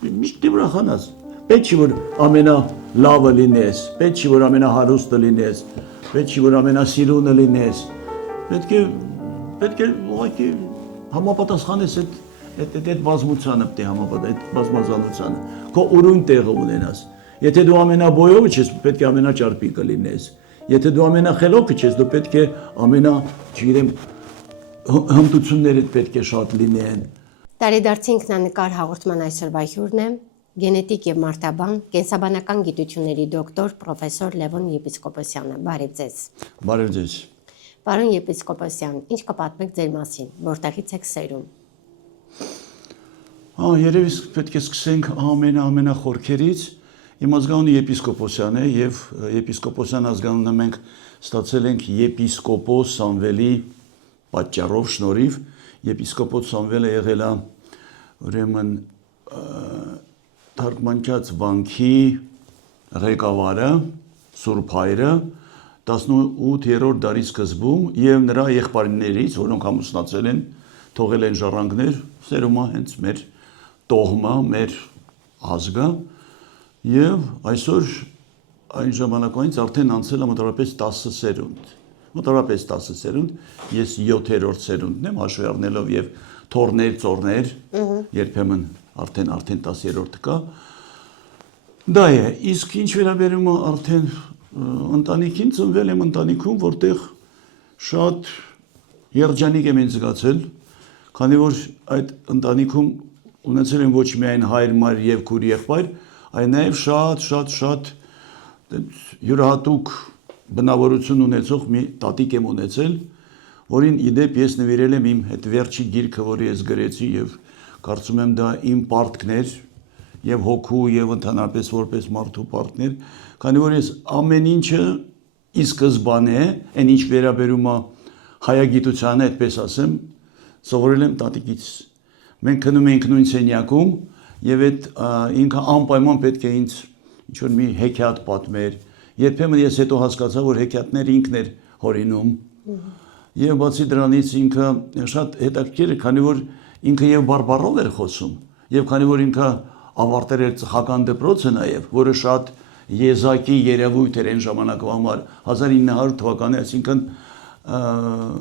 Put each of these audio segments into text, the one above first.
միշտ ուրախանաս։ Պետք չի որ ամենալավը լինես, պետք չի որ ամենահարուստը լինես, պետք չի որ ամենասիրունը լինես։ Պետք է ուղղակի համապատասխանես այդ բազմությանը, պետք է համապատասխան, այդ բազմազանությանը։ Քո ուրույն տեղը ունենաս։ Եթե դու ամենաբոյովը ես, պետք է ամենաճարպիկը լինես։ Եթե դու ամենախելոքը ես, դու պետք է չգիտեմ, հմտություններդ պետք է շատ լինեն։ Տարեդարձի ինքնանկար հաղորդման այսօրվա հյուրն է գենետիկ եւ մարդաբան, կենսաբանական գիտությունների դոկտոր պրոֆեսոր Լևոն Եպիսկոպոսյանը։ Բարև ձեզ։ Բարև ձեզ։ Պարոն Եպիսկոպոսյան, ինչ կպատմեք ձեր մասին, որտեղից եք սերում։ Երևի պետք է սկսենք ամենախորքերից։ Իմ ազգանունը Եպիսկոպոսյան է եւ Եպիսկոպոսյան ազգանունը մենք ստացել ենք եպիսկոպոս Սամվելի պատճառով, շնորհիվ եպիսկոպոս Սամվելը եղել է ուրեմն թարգմանչած վանքի ղեկավարը, Սուրբ Հայրը 18-րդ դարի սկզբում եւ նրա եղբայրներից, որոնք ամուսնացել են, թողել են ժառանգներ, սերումա հենց մեր տոհմը, մեր ազգը եւ այսօր այն ժամանակվանից արդեն անցել է մոտավորապես 10 սերունդ։ Մոտավորապես 10 սերունդ, ես 7-րդ սերունդն եմ, հաշվի առնելով եւ թորներ, ծորներ, երբեմն արդեն 10-րդը կա։ Դա է, իսկ ինչ վերաբերում է արդեն ընտանիքին, ծնվել եմ ընտանիքում, որտեղ շատ երջանիկ եմ ինձ զգացել, քանի որ այդ ընտանիքում ունեցել եմ ոչ միայն հայր, մայր եւ քույր եղբայր, այլ նաեւ շատ յուրահատուկ բնավորություն ունեցող մի տատիկ եմ ունեցել, որին իդեպ ես նվիրել եմ իմ այդ վերջի գիրքը, որը ես գրեցի եւ կարծում եմ դա իմ պարտքն էր եւ հոգու եւ ընդհանրապես որպես մարդու պարտքն էր, քանի որ ես ամեն ինչը ի սկզբանե, այն ինչ վերաբերում է հայագիտությանը, այդպես ասեմ, սովորել եմ տատիկից։ Մենք քնում էինք նույն սենյակում եւ այդ ինքը անպայման պետք է ինձ ինչ որ մի հեքիաթ պատմեր։ Երբեմն ես հետո հասկացա, որ հեքիաթները ինքն էր հորինում։ Եվ բացի դրանից ինքը շատ հետաքրքիր է, քանի որ ինքը եւ բարբառով էր խոսում, եւ քանի որ ինքը ավարտել էր ծխական դպրոցը նաեւ, որը շատ եզակի երևույթ էր այն ժամանակվա համար 1900 թվականի, այսինքն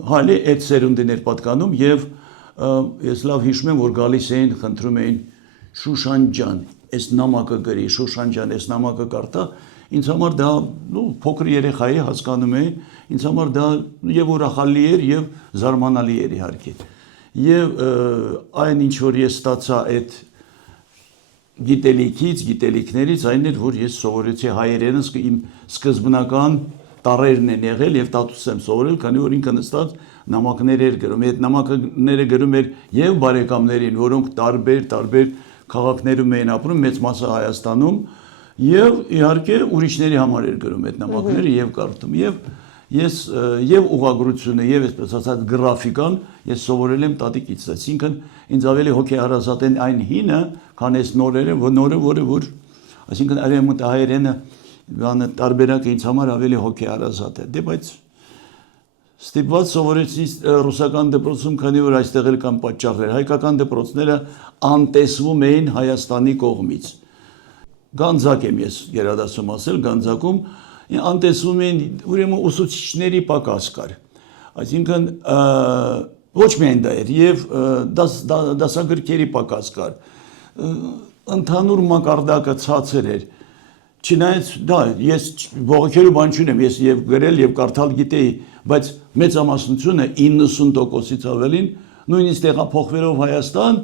հալի այդ սերունդին էր պատկանում եւ ես լավ հիշում եմ, որ գալիս էին, խնդրում էին Շուշան ջան, այս նամակը գրի, Շուշան ջան, այս նամակը կարդա, ինձ համար դա փոքր երեխայի հասկանում է, ինձ համար դա եւ ուրախալի էր եւ զարմանալի էր իհարկե։ Եվ այն ինչ որ ես ստացա այդ գիտելիքներից, այն էր, որ ես սովորեցի հայերենը, իմ սկզբնական տարերն են եղել եւ տատուս եմ սովորել, քանի որ ինքը նստած նամակներ էր գրում։ Այդ նամակները գրում էր եւ բարեկամներին, որոնք տարբեր քաղաքներում էին ապրում, մեծ մասը Հայաստանում, եւ իհարկե ուրիշների համար էր գրում այդ նամակները եւ կարդում։ Ես եւ ուղղագրությունը եւ այսպես ասած գրաֆիկան ես սովորել եմ տատիկից, այսինքն ինձ ավելի հոգեհարազատ են այն հինը, քան այս նորերը, որը այսինքն արևմտահայերենը տարբերակը ինձ համար ավելի հոգեհարազատ է։ Դե բայց ստիպված սովորեցի ռուսական դպրոցում, քանի որ այստեղ էլ կան պատճառներ, հայկական դպրոցները անտեսվում էին Հայաստանի կողմից։ Գանձակ եմ ես գերադասում ասել, Գանձակում անտեսվում էին ուրեմն ուսուցիչների պակաս կար։ Այսինքն ոչ միայն դա էր, եւ դասագրքերի պակաս կար։ Ընդհանուր մակարդակը ցածր էր։ Չնայած դա ես բողոքելու բան չունեմ, ես եւ գրել եւ կարդալ գիտեի, բայց մեծամասնությունը 90%-ից ավելին նույնիսկ տեղափոխվելով Հայաստան,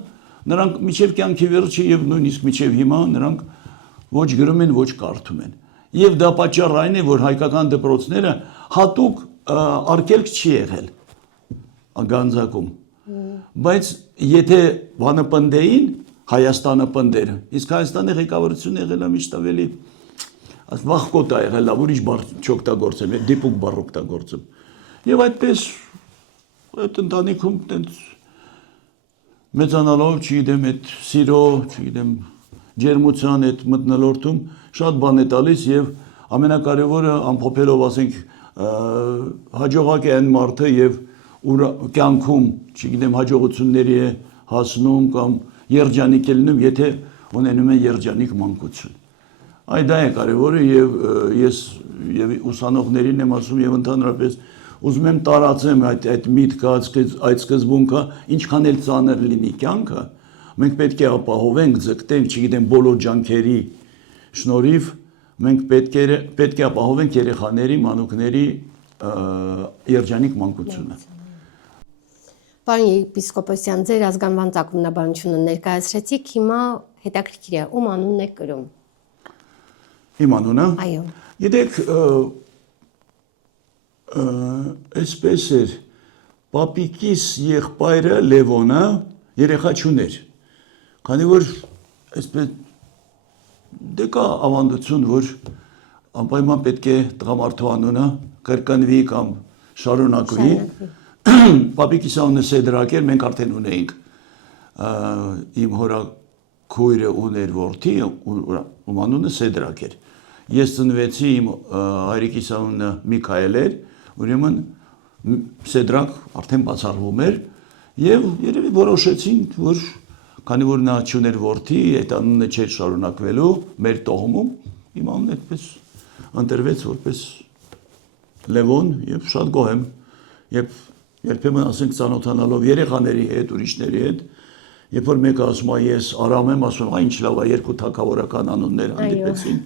նրանք միջև կյանքի վերջը եւ նույնիսկ միջև հիմա նրանք ոչ գրում են, ոչ կարդում են։ Եվ դա պատճառը այն է, որ հայկական դպրոցները հատուկ արգելք չի եղել Գանձակում։ Բայց եթե բանը պնդեին, Հայաստանը պնդեր, իսկ Հայաստանի ղեկավարությունը եղել է միշտ ավելի վախկոտ է եղել, ուրիշ բառ չօգտագործեմ, դիպուկ բառ օգտագործեմ։ Եվ այդպես այդ ընտանիքում տենց մեծանալով, չգիտեմ, այդ սիրո, չգիտեմ, ջերմության այդ մթնոլորտում շատ բան է տալիս եւ ամենակարևորը ամփոփելով ասենք հաջողակ է այն մարդը եւ կյանքում, չգիտեմ, հաջողությունների է հասնում կամ երջանիկ է լինում, եթե ունենում են երջանիկ մանկություն։ Այդ դա է կարևորը եւ ուսանողներին եմ ասում եւ ընդհանրապես ուզում եմ տարածեմ այդ միտքը, այդ սկզբունքը, ինչքան էլ ծանր լինի կյանքը, մենք պետք է ապահովենք, ձգտենք, չգիտեմ, բոլոր ջանքերի շնորհիվ մենք պետք է ապահովենք երեխաների, մանուկների երջանիկ մանկությունը։ Պարոն եպիսկոպոսյան, ձեր ազգանվան ծագումնաբանությունը ներկայացրեցիք, հիմա հետաքրքիր է, ում անունն եք կրում։ Իմ անունը։ Այո։ Գիտեք, այսպես էր, պապիկիս եղբայրը Լևոնը երեխա չուներ, քանի որ այսպես դե կա ավանդություն, որ անպայման պետք է տղամարդու անունը կրկնվի կամ շարունակվի։ Պապիկիս անունը Սեդրակ էր, մենք արդեն ունեինք իմ հորա քույրը ուներ որդի, ում անունը Սեդրակ էր։ Ես ծնվեցի, իմ հայրիկիս անունը Միքայել էր, ուրեմն Սեդրակ արդեն բացառվում էր եւ երևի որոշեցին, որ քանի որ նա չուներ որդի, այդ անունը չէր շարունակվելու մեր տոհմում, իմ անունը այդպես ընտրվեց որպես Լևոն եւ շատ գոհ եմ եւ երբեմն ասենք ծանոթանալով երեխաների հետ, ուրիշների հետ, երբ որ մեկը ասում է ես Արամ եմ, ասում եմ, ինչ լավ է, երկու թագավորական անուններ հանդիպեցին։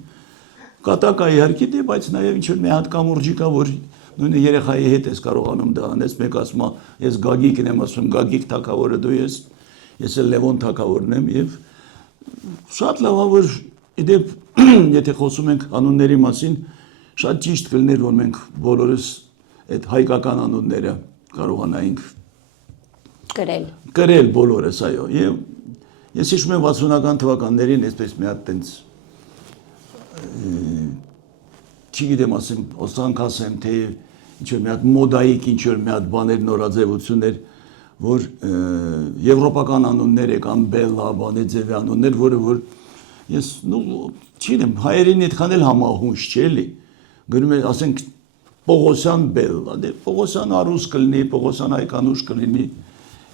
Կատակ է իհարկե, դե բայց նաեւ ինչ որ մի հատ կամուրջի կա, որ նույնը երեխայի հետ ես կարողանում դա անես, մեկը ասում է, ես Գագիկն եմ, ասում Գագիկ թագավորը դու ես էլ Լևոն թագավորն եմ եւ շատ լավ է, որ իդեպ եթե խոսում ենք անունների մասին, շատ ճիշտ կլիներ, որ մենք բոլորս այդ հայկական անունները կարողանայինք կրել բոլորս, այո։ Եվ ես հիշում եմ 60-ական թվականներին այսպես մի հատ տենց չգիտեմ ասեմ, ոստանք ասեմ, թե ինչ-որ մի հատ մոդայիկ, ինչ-որ մի հատ բաներ նորաձևություններ, որ եվրոպական անուններ եկան, Բելլա, բանեձևի անուններ, որ ես, չգիտեմ, հայերին այդքան էլ համահունչ չէ, էլի, գրում է, ասենք, Պողոսյան Բելլա, դե Պողոսյան արուս կլինի, Պողոսյան հայկանուշ կլինի,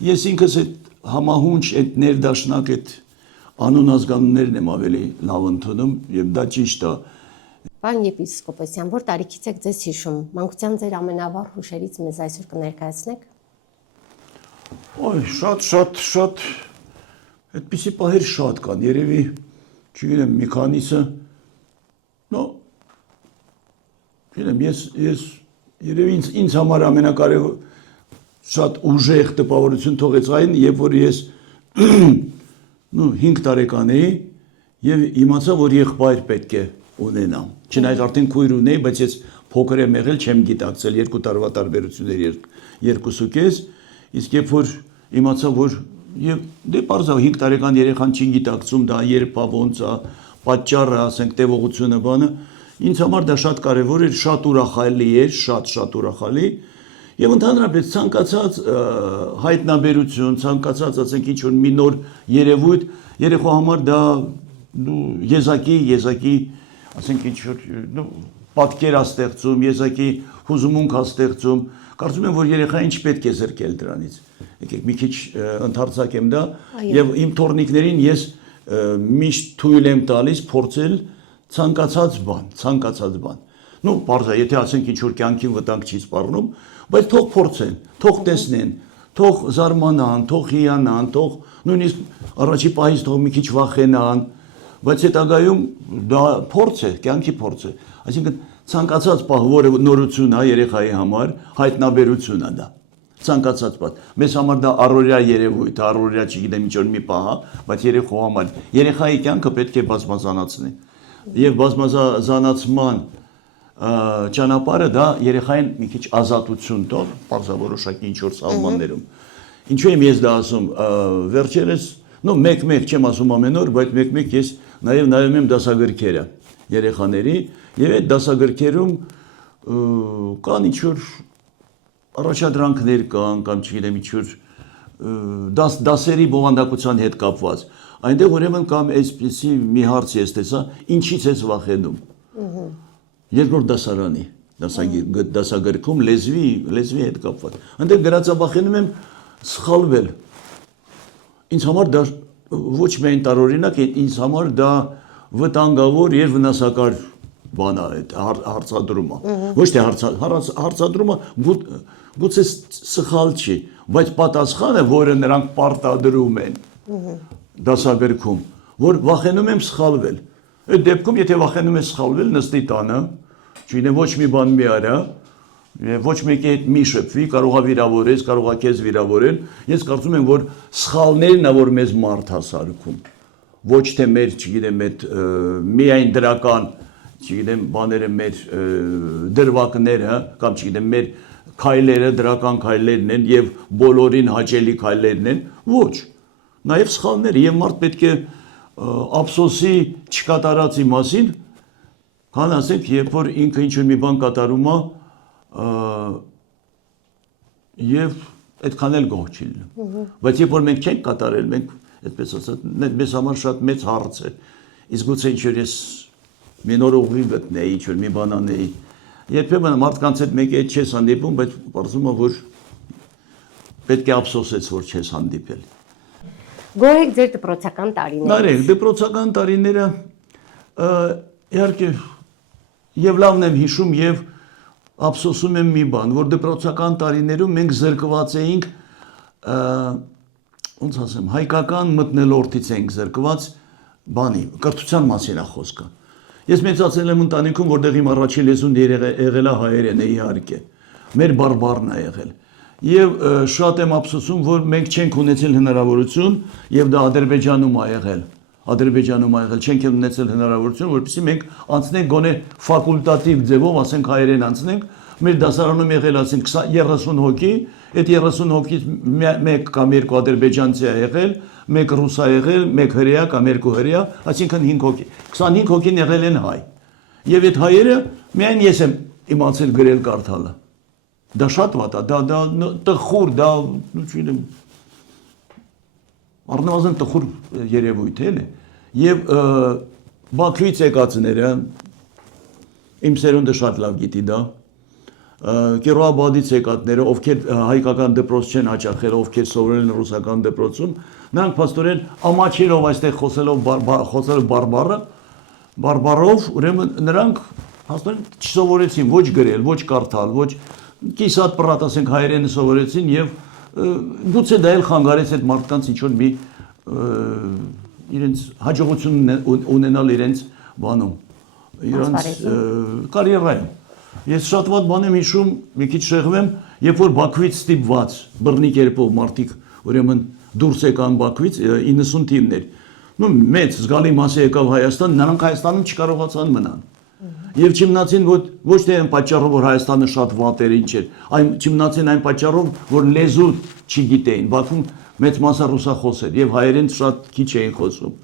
ես ինքս այդ համահունչ, այդ ներդաշնակ, այդ անուն ազգանուններն եմ ավելի լավ ընդունում եւ դա ճիշտ է։ Պարոն եպիսկոպոսյան, որ տարիքից եք ձեզ հիշում, մանկության ձեր ամենավառ հուշերից մեզ այսօր կներկայացնեք։ Ոյ, շատ այդպիսի պահեր շատ կան, երևի, չգիտեմ, մի քանիսը, չգիտեմ, ես երևի ինձ համար ամենակարևոր շատ ուժեղ տպավորություն թողեց այն, երբ որ ես 5 տարեկան էի եւ իմացա, որ եղբայր պետք է ունենամ։ Չնայած արդեն քույր ունեի, բայց ես փոքր եմ եղել, չեմ գիտակցել 2 տարվա տարբերություններ 2.5, իսկ երբ որ իմացա, որ եւ դե բարձր 5 տարեկան երեխան չի գիտակցում դա երբ է, ոնց է, պատճառը, ասենք, տևողությունը բանը, ինձ համար դա շատ կարեւոր էր, շատ ուրախալի էր, շատ ուրախալի։ Եվ ընդհանրապես ցանկացած հայտնաբերություն, ցանկացած ասենք ինչ-որ մի նոր երևույթ երեխու համար դա եզակի, ասենք ինչ-որ պատկեր է ստեղծում, եզակի հուզմունք է ստեղծում, կարծում եմ, որ երեխային չպետք է զրկել դրանից։ Եկեք մի քիչ ընդարձակեմ դա եւ իմ թորնիկներին ես միշտ թույլ եմ տալիս փորձել ցանկացած բան։ Պարզ է, եթե ասենք ինչ-որ կյանքին վտանգ չի սպառնում, բայց թող փորձեն, թող տեսնեն, թող զարմանան, թող հիանան, թող նույնիսկ առաջի պահից թող մի քիչ վախենան, բայց հետագայում դա փորձ է, կյանքի փորձ է։ Այսինքն ցանկացած պահ, որը նորություն է երեխայի համար, հայտնաբերություն է դա։ Ցանկացած պահ։ Մեզ համար դա առօրյա երևույթ, առօրյա չգիտեմ ինչ-որ մի պահ է, բայց երեխու համար երեխայի կյանքը պետք է բազմազանացնի։ Եվ բազմազանացման ճանապարհը դա երեխային մի քիչ ազատություն տող, պարզավորոշակի ինչ-որ սահմաններում։ Ինչու եմ ես դա ասում, վերջերս, մեկ չեմ ասում ամեն օր, բայց մեկ ես նաև նայում եմ դասագրքերը երեխաների, եւ այդ դասագրքերում կան ինչ-որ առաջադրանքներ կան, կամ չգիտեմ ինչ-որ դասերի բովանդակության հետ կապված։ Այնտեղ ուրեմն կամ այսպիսի մի հարց ես տեսա, ինչից ես վախենում։ Երկրորդ դասարանի դասագրքում լեզվի հետ կապված։ Այնտեղ գրածա վախենում եմ սխալվել։ Ինձ համար դա ոչ միայն տարօրինակ, ինձ համար դա վտանգավոր եւ վնասակար բան է այդ հարցադրումը։ Ոչ թե հարցադրումը գուցե սխալ չի, բայց պատասխանը, որը նրանք պարտադրում են դասագրքում, որ վախենում եմ սխալվել։ Այդ դեպքում, եթե վախենում ես սխալվել, նստի տանը, չգիտեմ, ոչ մի բան մի արա, ոչ մեկի հետ մի շփվի, կարող է վիրավորես, կարող է քեզ վիրավորել։ Ես կարծում եմ, որ սխալներն է, որ մեզ մարդ հասարքում։ Ոչ թե մեր, չգիտեմ, այդ միայն դրական, չգիտեմ, բաները մեր դրվագները, կամ չգիտեմ, մեր քայլերը դրական քայլերն են եւ բոլորին հաճելի քայլերն են, ոչ։ Նաեւ սխալներ եւ մարդ պետք է ափսոսի չկատարածի մասին, քան ասենք, երբ որ ինքը ինչ-որ մի բան կատարում է եւ այդքան էլ գոհ չի լինում։ Բայց երբ որ մենք չենք կատարել, մենք այդպես ասած, մեզ համար շատ մեծ հարց է։ Իսկ գուցե ինչ-որ ես մի նոր ուղի գտնեի, ինչ-որ մի բան անեի։ Երբեմն մարդկանց հետ մեկի հետ չես հանդիպում, բայց պարզվում է, որ պետք է ափսոսես, որ չես հանդիպել։ Գոհ եք ձեր դպրոցական տարիներից։ Նարեկ, դպրոցական տարիները իհարկե եւ լավն եմ հիշում եւ ափսոսում եմ մի բան, որ դպրոցական տարիներում մենք զրկված էինք, ոնց ասեմ, հայկական մթնոլորտից էինք զրկված բանի, կրթության մասին է խոսքը։ Ես մեծացել եմ ընտանիքում, որտեղ իմ առաջին լեզուն եղել է հայերեն է իհարկե։ Մեր բարբառն է եղել։ Եվ շատ եմ ափսոսում, որ մենք չենք ունեցել հնարավորություն, եւ դա Ադրբեջանում է եղել։ Ադրբեջանում ա եղել, չենք ունեցել հնարավորություն, որպեսզի մենք անցնենք գոնե ֆակուլտատիվ ձևով, ասենք հայերեն անցնենք, մեր դասարանում եղել ասենք 30 հոգի, այդ 30 հոգից մեկ կամ երկու ադրբեջանցի է եղել, մեկ ռուս է եղել, մեկ հրեա կամ երկու հրեա, այսինքն 5 հոգի։ 25 հոգին եղել են հայ։ Եվ այդ հայերը միայն ես եմ իմացել գրել կարդալը։ Դա շատ վատ է, դա տխուր, դա չգիտեմ առնվազն տխուր երևույթ է, եւ Բաքվից եկածները իմ սերունդը շատ լավ գիտի դա, Կիրովաբադից եկածները, ովքեր հայկական դպրոց չեն հաճախել, ովքեր սովորել են ռուսական դպրոցում, նրանք փաստորեն ամաչելով այստեղ խոսելով բարբառով, ուրեմն նրանք փաստորեն չսովորեցին ոչ գրել, ոչ կարդալ, ոչ կիսատ պրատ ասենք հայերենը սովորեցին եւ գուցե դա էլ խանգարեց այդ մարդկանց ինչ-որ մի իրենց հաջողություն ունենալ իրենց բանում, իրենց կարիերայում։ Ես շատ վատ բան եմ հիշում, մի քիչ շեղվեմ, երբ որ Բաքվից ստիպված բռնի կերպով մարդիկ ուրեմն դուրս եկան Բաքվից 90 թիվներ։ Նու մեծ զգալի մասը եկավ Հայաստան, նրանք Հայաստանում չկարողացան մնալ։ Եվ չիմնացին ոչ թե այն պատճառով, որ Հայաստանը շատ վատ էր, ինչ էր, այն չիմնացին այն պատճառով, որ լեզու չգիտեին, Բաքվում մեծ մասը ռուսախոս էր եւ հայերեն շատ քիչ էին խոսում։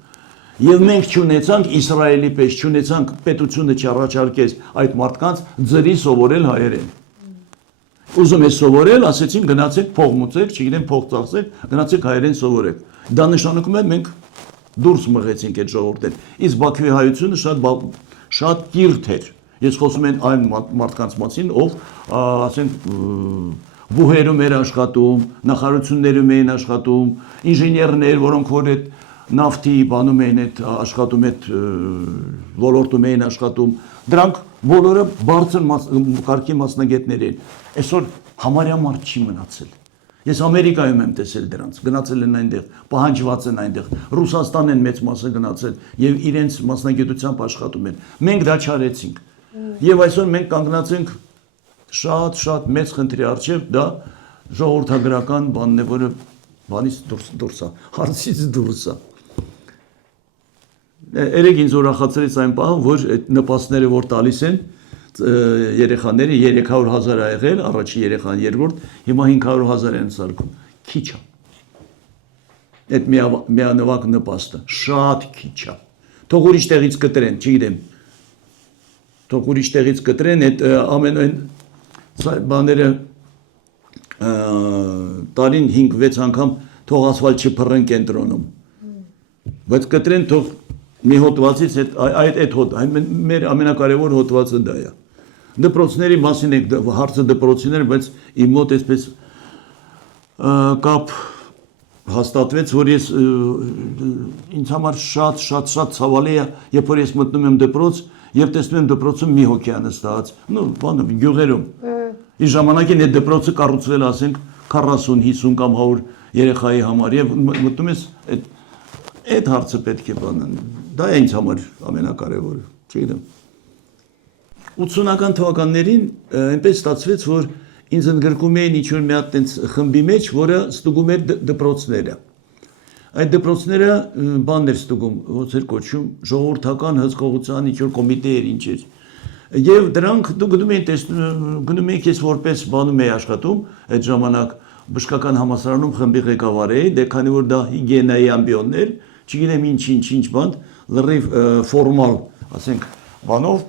Եվ մենք չունեցանք Իսրայելի պես, չունեցանք պետությունը չառաջարկեց այդ մարդկանց ձրի սովորել հայերեն։ Ուզում ես սովորել, ասեցին գնացեք փող մուծեք, չգիտեմ փող ծախսեք, գնացեք հայերեն սովորեք։ Դա նշանակում է մենք դուրս մղեցինք այդ ժողովուրդին։ Իսկ Բաքվի հայությունը շատ կիրթ էր։ Ես խոսում եմ այն մարդկանց մասին, ով ասենք բուհերում էր աշխատում, նախարարություններում էին աշխատում, ինժեներներ, որոնք որ այդ նավթի բանում էին այդ աշխատում, այդ ոլորտում էին աշխատում, դրանք բոլորը բարձր կարգի մասնագետներ էին։ Այսօր համարյա մարդ չի մնացել։ Ես Ամերիկայում եմ տեսել դրանց, գնացել են այնտեղ, պահանջված են այնտեղ, Ռուսաստան են մեծ մասը գնացել եւ իրենց մասնագիտությամբ աշխատում են։ Մենք դա չարեցինք։ Եվ այսօր մենք կանգնացենք շատ մեծ խնդրի առջև, դա ժողովրդագրական բանն է, որը բանից դուրս է, հարցից դուրս է։ Երեք ինձ ուրախացրեց այն պահը, որ այդ նպաստները որ տալիս են երեխաները 300,000 ա եղել, առաջին երեխան, երկրորդ, հիմա 500,000 են սարքում։ Քիչ է։ Այդ միանվագ նպաստը շատ քիչ է։ Թող ուրիշ տեղից կտրեն, չգիտեմ։ Թող ուրիշ տեղից կտրեն այդ ամենայն բաները տարին 5-6 անգամ թող ասֆալտ չփռեն կենտրոնում։ Բայց կտրեն թող մի հոդվածից այդ հոդ, մեր ամենակարևոր հոդվածը դա է։ Դպրոցների մասին է հարցը դպրոցիներ, բայց իմ մոտ այսպես կապ հաստատվեց, որ ես ինձ համար շատ ցավալի է, երբ որ ես մտնում եմ դպրոց եւ տեսնում եմ դպրոցում մի հոգի նստած, բանում գյուղերում։ Ի ժամանակին այդ դպրոցը կառուցվել, ասենք 40, 50 կամ 100 երեխայի համար եւ մտնում ես այդ հարցը պետք է բանան։ Դա է ինձ համար ամենակարևորը, չգիտեմ։ 80-ական թվականներին այնպես ստացվեց, որ ինձ ընդգրկում էին ինչ-որ մի հատ տենց խմբի մեջ, որը ստուգում էր դպրոցները։ Այդ դպրոցները բաններ ստուգում, ոնց էր կոչում, ժողովրդական հսկողության ինչ-որ կոմիտե էր, ինչ էր։ Եվ դրանք դու գնում եք ես որպես բանում էի աշխատում, այդ ժամանակ բժշկական համալսարանում խմբի ղեկավար էի, դե քանի որ դա հիգիենայի ամբիոններ, չգիտեմ ինչ բան, լրիվ ֆորմալ, ասենք, բանով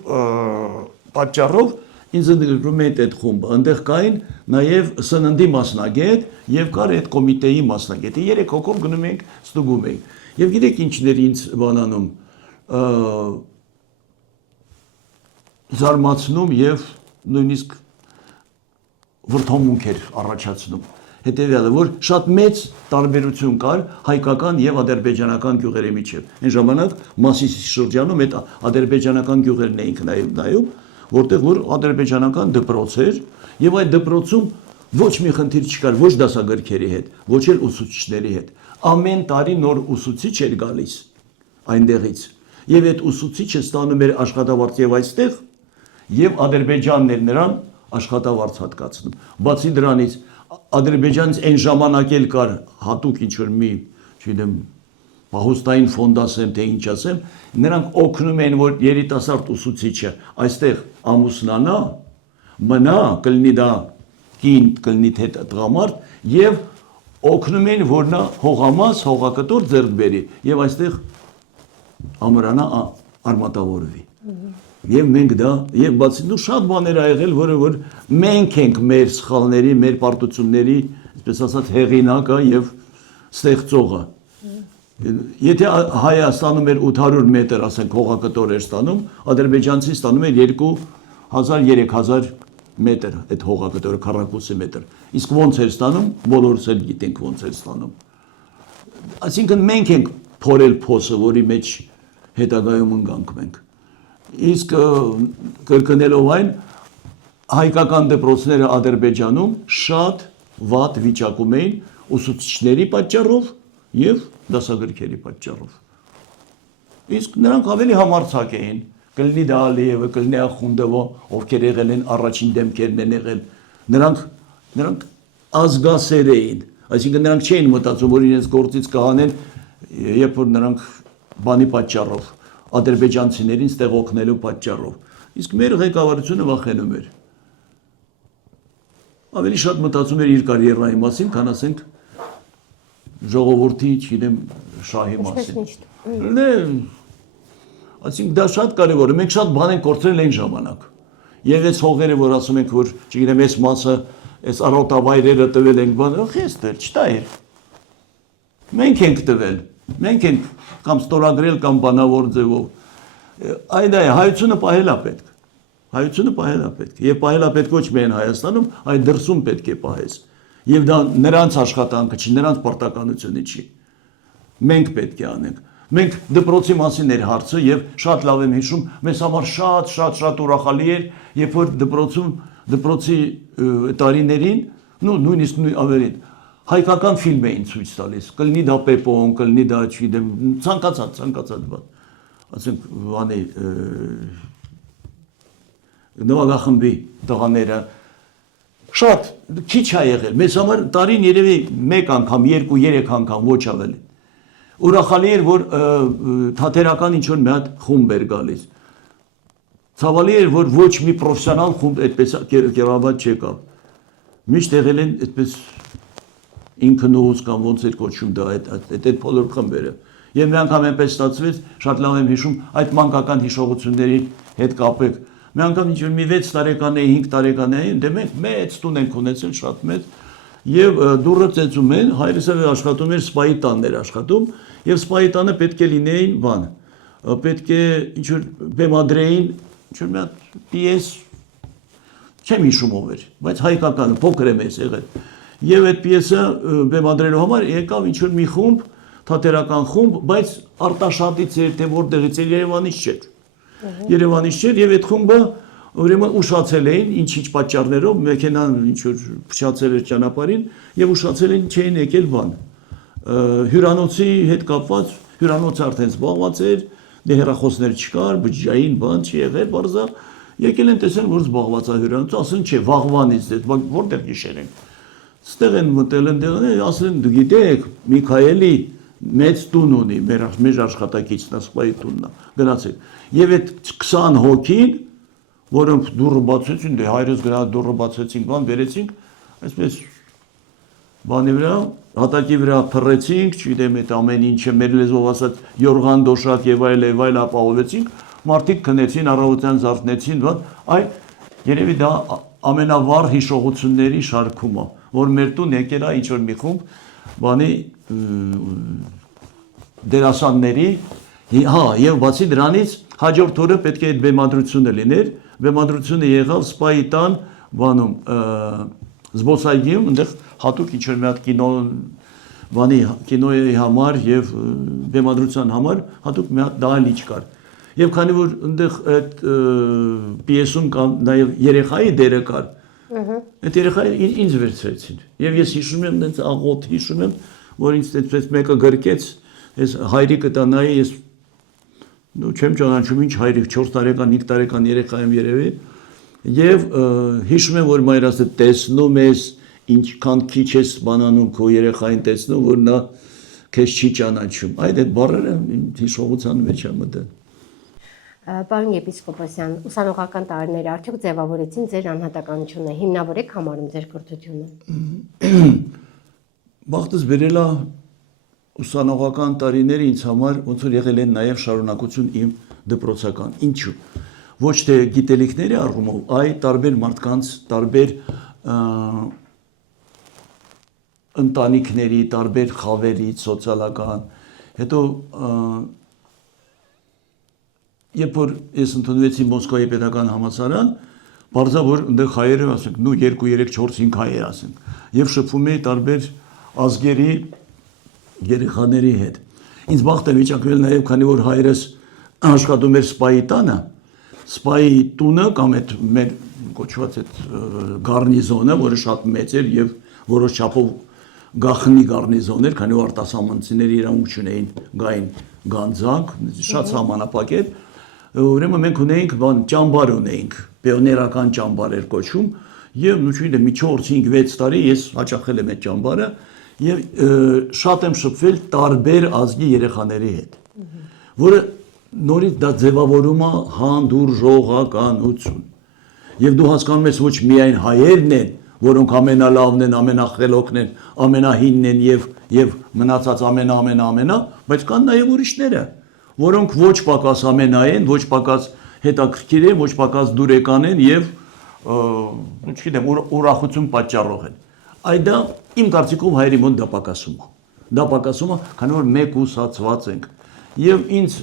պատճառով ինձ ընդգրկում էին այդ խումբը, այնտեղ կային նաև սննդի մասնագետ եւ կար այդ կոմիտեի մասնագետը, 3 հոգով գնում ենք ստուգում էինք։ Եվ գիտեք ինչներ ինձ բանանում զարմացնում եւ նույնիսկ վրդովմունք էր առաջացնում։ Հետևյալը, որ շատ մեծ տարբերություն կար հայկական եւ ադրբեջանական գյուղերի միջեւ։ Այն ժամանակ Մասիսի շրջանում այդ ադրբեջանական գյուղերն էինք նայում, որտեղ որ ադրբեջանական դպրոց էր եւ այդ դպրոցում ոչ մի խնդիր չկար, ոչ դասագրքերի հետ, ոչ էլ ուսուցիչների հետ։ Ամեն տարի նոր ուսուցիչ էր գալիս այնտեղից։ Եվ այդ ուսուցիչը ստանում էր աշխատավարձ եւ այստեղ եւ Ադրբեջանն էր նրան աշխատավարձ հատկացնում։ Բացի դրանից Ադրբեջանից այն ժամանակ էլ կար հատուկ ինչ-որ մի, չգիտեմ, պահուստային ֆոնդ ասեմ, թե ինչ ասեմ, նրանք օգնում են, որ երիտասարդ ուսուցիչը այստեղ ամուսնանա, մնա, կլինի դա կին, կլինի թե տղամարդ, եւ օգնում են, որ նա հողամաս, հողակտոր ձեռք բերի, եւ այստեղ ամրանա արմատավորվի։ Եվ մենք դա, եւ բացի դու շատ բաներ ա եղել, որ մենք ենք մեր սխալների, մեր պարտությունների, այսպես ասած, հեղինակը եւ ստեղծողը։ Եթե Հայաստանում էր 800 մետր, ասենք, հողակտոր էր ստանում, ադրբեջանցի ստանում էր 2000-3000 մետր, այդ հողակտորը քառակուսի մետր։ Իսկ ոնց էր ստանում, բոլորս էլ գիտենք ոնց էր ստանում։ Այսինքն մենք ենք փորել փոսը, որի մեջ հետագայում ընկանք մենք։ Իսկ կրկնելով այն, հայկական դպրոցները Ադրբեջանում շատ վատ վիճակում էին ուսուցիչների պատճառով եւ դասագրքերի պատճառով։ Իսկ նրանք ավելի համարձակ էին, կլինի դա Ալիևը, կլինի Ախունդովը, ովքեր եղել են առաջին դեմքերն են եղել։ Նրանք ազգասեր էին, այսինքն նրանք չէին մտածում, որ իրենց գործից կհանեն, երբ որ նրանք բանի պատճառով, ադրբեջանցիներին ստեղ օգնելու պատճառով։ Իսկ մեր ղեկավարությունը վախենում էր։ Ավելի շատ մտածում էր իր կարիերայի մասին, քան ասենք ժողովրդի, չգիտեմ, շահի մասին։ Այսինքն դա շատ կարևոր է, մենք շատ բան ենք կորցրել այն ժամանակ։ Եվ այս հողերը, որ ասում ենք, որ չգիտեմ, այս մասը, այս արոտավայրերը տվել ենք, բան, խեստ էր, չտայր։ Մենք ենք տվել, մենք ենք կամ ստորագրել կամ բանավոր ձևով։ Այդ է, հայությունը պահել է պետք։ Հայությունը պահել է պետք։ Եվ պահել է պետք ոչ միայն Հայաստանում, այլ դրսում պետք է պահես։ Եվ դա նրանց աշխատանքը չի, նրանց պարտականությունը չի։ Մենք պետք է անենք։ Մենք դպրոցի մասին էր հարցը եւ շատ լավ եմ հիշում, մեզ համար շատ ուրախալի էր, երբ որ դպրոցի տարիներին, նույնիսկ ավելին, հայկական ֆիլմ էին ցույց տալիս, կլինի դա Պեպոն, կլինի դա, չգիտեմ, ցանկացած բան։ Ասենք, բանի նվագախմբի տղաները շատ քիչ ա եղել, մեզ համար տարին երևի 1 անգամ, 2-3 անգամ, ոչ ավելի։ Ուրախալի էր, որ թատերական ինչ-որ մի հատ խումբ էր գալիս։ Ցավալի էր, որ ոչ մի պրոֆեսիոնալ խումբ այդպես կերավատ չեկավ։ Միշտ եղել են այդպես ինքնուց կամ ոնց էր կոչում դա այդ բոլոր խմբերը։ Եվ մի անգամ այնպես ստացվեց, շատ լավ եմ հիշում, այդ մանկական հիշողությունների հետ կապեք։ Մի անգամ ինչ-որ մի 6 տարեկան էի, 5 տարեկան էի, դե մենք մեծ տուն ենք ունեցել, շատ մեծ։ Եվ դուրը ծեծում են, հայրս աշխատում էր սպայի տանն էր աշխատում, եւ սպայի տանը պետք է լինեին բան, պետք է ինչ-որ բեմադրեին, ինչ-որ մի հատ պիես, չեմ հիշում ով էր, բայց հայկական, փոքր եմ ես եղել։ Եվ այդ պիեսը բեմադրելու համար եկավ ինչ-որ մի խումբ, թատերական խումբ, բայց Արտաշատից էր, թե որտեղից էր, Երևանից չէր։ Երևանից չէր եւ այդ խումբը ուրեմն ուշացել էին ինչ-ինչ պատճառներով, մեքենան ինչ-որ փչացել էր ճանապարհին եւ ուշացել էին չէին եկել բան։ Հյուրանոցի հետ կապված, հյուրանոցը արդեն զբաղված էր, դե հեռախոսներ չկար, բջջային բան չի եղել, բարձա եկել են տեսել, որ զբաղված է հյուրանոցը, ասեն չէ, վաղվանից դες, որտեղ գիշեր են։ Ստեղ են մտել են դեղն, ասեն դու գիտեք, Միքայելի մեծ տուն ունի, մեր աշխատակիցն ասպայի տունն է, գնացեք։ Եվ այդ 20 հոգին, որոնք դուռը բացեցին, դե հայրս գնա դուռը բացեցին, բան վերեցինք, այսպես բանի վրա, հատակի վրա փռեցինք, չգիտեմ այդ ամեն ինչը մեր լեզվով ասած յորղան դոշակ եւ այլ ապահովեցինք, մարդիկ քնեցին, առավոտյան զարթնեցին, բան, այ երևի դա ամենավառ հիշողությունների շարքում է, որ մեր տուն եկել է ինչ-որ մի խումբ, բանի դերասանների, հա, եւ բացի դրանից հաջորդ օրը պետք է այդ բեմադրությունը լիներ, բեմադրությունը եղավ Սպայի տան բանում զբոսայգիում, այնտեղ հատուկ ինչ-որ մի հատ կինոյի համար եւ բեմադրության համար հատուկ մի հատ դահլիճ կար։ Եվ քանի որ այնտեղ այդ պիեսում կամ նաեւ երեխայի դերը կար, այդ երեխայի ինձ վերցրեցին։ Եվ ես հիշում եմ, այնց աղոտ հիշում եմ, որ ինձ այդպես մեկը գրկեց, ես հայրիկը տանայի, ես չեմ ճանաչում ինչ հայրիկ, 4 տարեկան, 5 տարեկան երեխա եմ երևի, եւ հիշում եմ, որ մայրս տեսնում ես, ինչքան քիչ ես բանանում քո երեխային տեսնում, որ նա քեզ չի ճանաչում։ Այդ բառերը հիշողության մեջ է մտել։ Պարոն եպիսկոպոսյան, ուսանողական տարիները արդյոք ձևավորեցին ձեր անհատականությունը, հիմնավոր եք համարում ձեր կրթությունը։ Բախտս բերել է ուսանողական տարիները ինձ համար ոնց որ եղել են նաև շարունակություն իմ դպրոցական։ Ինչու՞։ Ոչ թե գիտելիքների առումով, այլ տարբեր մարդկանց, տարբեր ընտանիքների, տարբեր խավերի, սոցիալական, հետո երբ որ ես ընդունվեցի Մոսկվայի պետական համալսարան, բարձա որ այնտեղ հայերը ասենք, նու 2, 3, 4, 5 հայեր ասենք, եւ շփվում էի տարբեր ազգերի երեխաների հետ։ Ինձ բախտ է վիճակվել նաեւ, քանի որ հայրս աշխատում էր Սպայի տանը, Սպայի տունը կամ այդ մեր կոչված այդ գարնիզոնը, որը շատ մեծ էր եւ որոշ չափով գախնի գարնիզոն էր, քանի որ արտասահմանցիների իրավունք չունեին գային գանձակ, շատ սահմանապակ էր։ Ուրեմն մենք ունեինք բան ճամբար ունեինք, պիոներական ճամբար էր կոչվում, եւ նույնիսկ մի 4-5-6 տարի ես հաճախել եմ այդ ճամբարը եւ շատ եմ շփվել տարբեր ազգի երեխաների հետ, որը նորից դա ձևավորում է հանդուրժողականություն։ Եվ դու հասկանում ես ոչ միայն հայերն են, որոնք ամենալավն են, ամենախելոքն են, ամենահինն են եւ մնացած ամենա, բայց կան նաեւ ուրիշները, որոնք ոչ պակաս ամենային, ոչ պակաս հետաքրքիր են, ոչ պակաս դուրեկան են եւ չգիտեմ, ուրախություն պատճառող են։ Այդ դա իմ կարծիքով հայերի մոտ դա պակասում է։ Դա պակասում է, քանի որ մեկուսացված ենք։ Եվ ինձ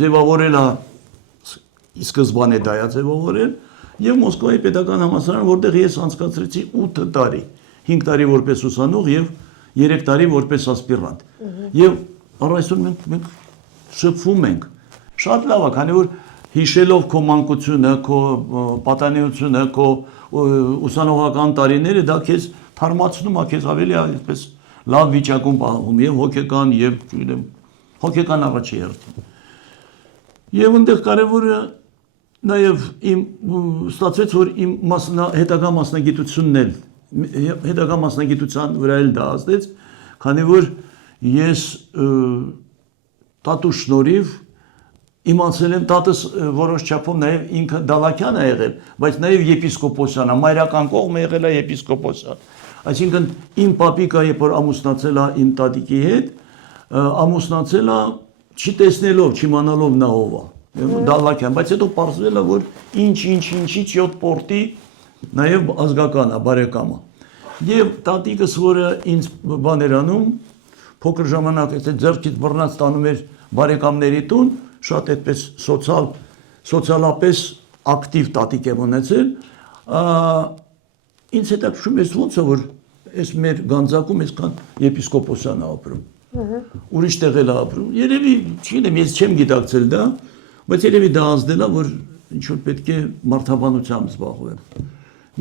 ձևավորել է ի սկզբանե դա է ձևավորել եւ Մոսկվայի պետական համալսարան, որտեղ ես անցկացրեցի 8 տարի, 5 տարի որպես ուսանող եւ 3 տարի որպես ասպիրանտ։ Եվ առ այսօր մենք շփվում ենք։ Շատ լավ է, քանի որ հիշելով քո մանկությունը, քո պատանիությունը, քո ուսանողական տարիները, դա քեզ թարմացնում է, քեզ ավելի այսպես լավ վիճակում պահում եւ հոգեկան եւ չգիտեմ, հոգեկան առաջի հերթին։ Եվ այնտեղ կարևորը նաեւ իմ ստացվեց, որ իմ հետագա մասնագիտությունն էլ հետագա մասնագիտության վրա էլ դա ազդեց, քանի որ ես տատուս շնորհիվ իմացել եմ, տատս որոշ չափով նաեւ ինքը դալաքյան է եղել, բայց նաեւ եպիսկոպոսյան է, մայրական կողմը եղել է եպիսկոպոսյան։ Այսինքն իմ պապիկը երբ որ ամուսնացել է իմ տատիկի հետ, ամուսնացել է չտեսնելով, չիմանալով նա ով է, դալաքյան, բայց հետո պարզվել է, որ ինչից 7 պորտի նաեւ ազգական է, բարեկամ է։ Եվ տատիկս, որը ինձ բան էր անում, փոքր ժամանակ այդ ձեռքից բռնած տանում էր բարեկամների տուն, շատ այդպես սոցիալապես ակտիվ տատիկ եմ ունեցել, ինձ հետաքրքրում էր ոնց է որ այս մեր Գանձակում այսքան եպիսկոպոսան է ապրում։ Ուրիշ տեղ էլ ապրում։ Երևի, չգիտեմ, ես չեմ գիտակցել դա, բայց երևի դա ազդել է, որ ինչ որ պետք է մարդաբանությամբ զբաղվեմ։